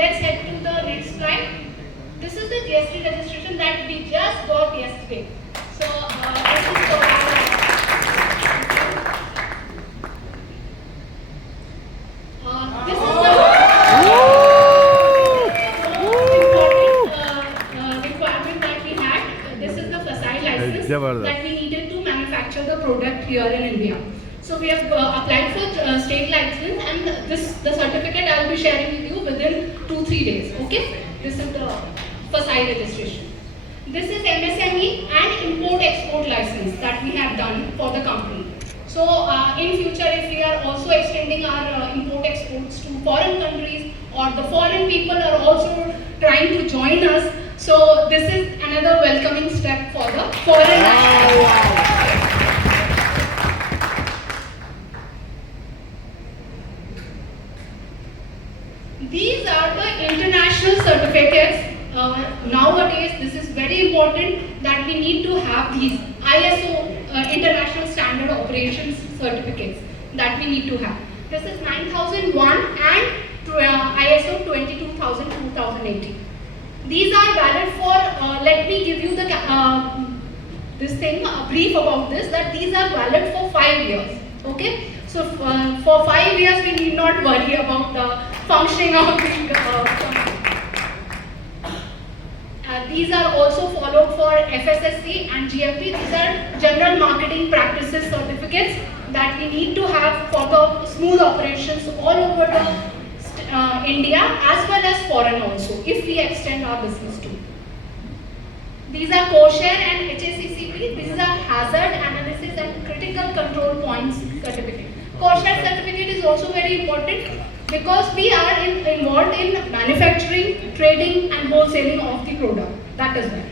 let's head to the next slide. This is the GST registration that we just got yesterday. So this is for this is the important requirement that we had. This is the facile license that we needed to manufacture the product here in India. So we have applied for state license, and the certificate I will be sharing with you within 2-3 days. Okay, this is the facile registration. This is MSME and import-export license that we have done for the company. So in future, if we are also extending our import-exports to foreign countries, or the foreign people are also trying to join us, so this is another welcoming step for the foreign nationals. These are the international certificates. Nowadays, this is very important that we need to have these ISO International Standard Operations certificates that we need to have. This is 9001 and ISO 22000-2018. These are valid for, let me give you the a brief about this, that these are valid for 5 years. Okay, so for 5 years we need not worry about the functioning of the these are also followed for FSSC and GMP. These are General Marketing Practices certificates that we need to have for the smooth operations all over the India as well as foreign also, if we extend our business to. These are COSHARE and HACCP. This is a Hazard Analysis and Critical Control Points certificate. COSHARE certificate is also very important because we are involved in manufacturing, trading and wholesaling of the product. That is why.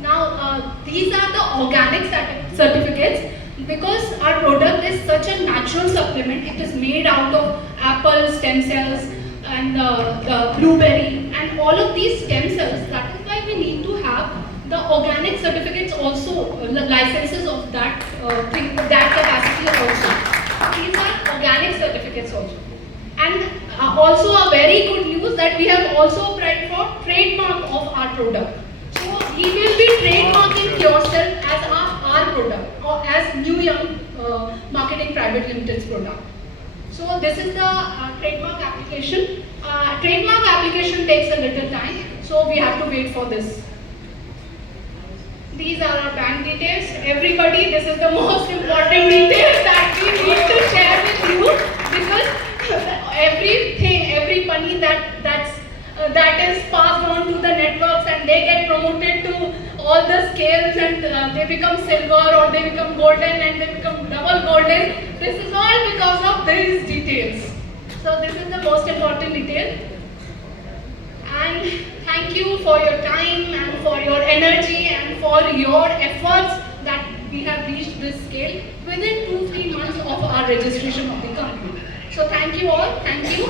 Now these are the organic certificates because our product is such a natural supplement. It is made out of apple stem cells and the blueberry and all of these stem cells. That is why we need to have the organic certificates also, licenses of that that capacity also. These are organic certificates also. And also a very good news that we have also applied for trademark of our product. So we will be trademarking yourself as our product or as New Young Marketing Private Limited's product. So this is the trademark application. Trademark application takes a little time, so we have to wait for this. These are our bank details. Everybody, this is the most important details that we need to share with you because everything, every money that is passed on to the networks and they get promoted to all the scales and they become silver or they become golden and they become double golden. This is all because of these details. So this is the most important detail. And thank you for your time and for your energy and for your efforts that we have reached this scale within 2-3 months of our registration of the company. So thank you all. Thank you.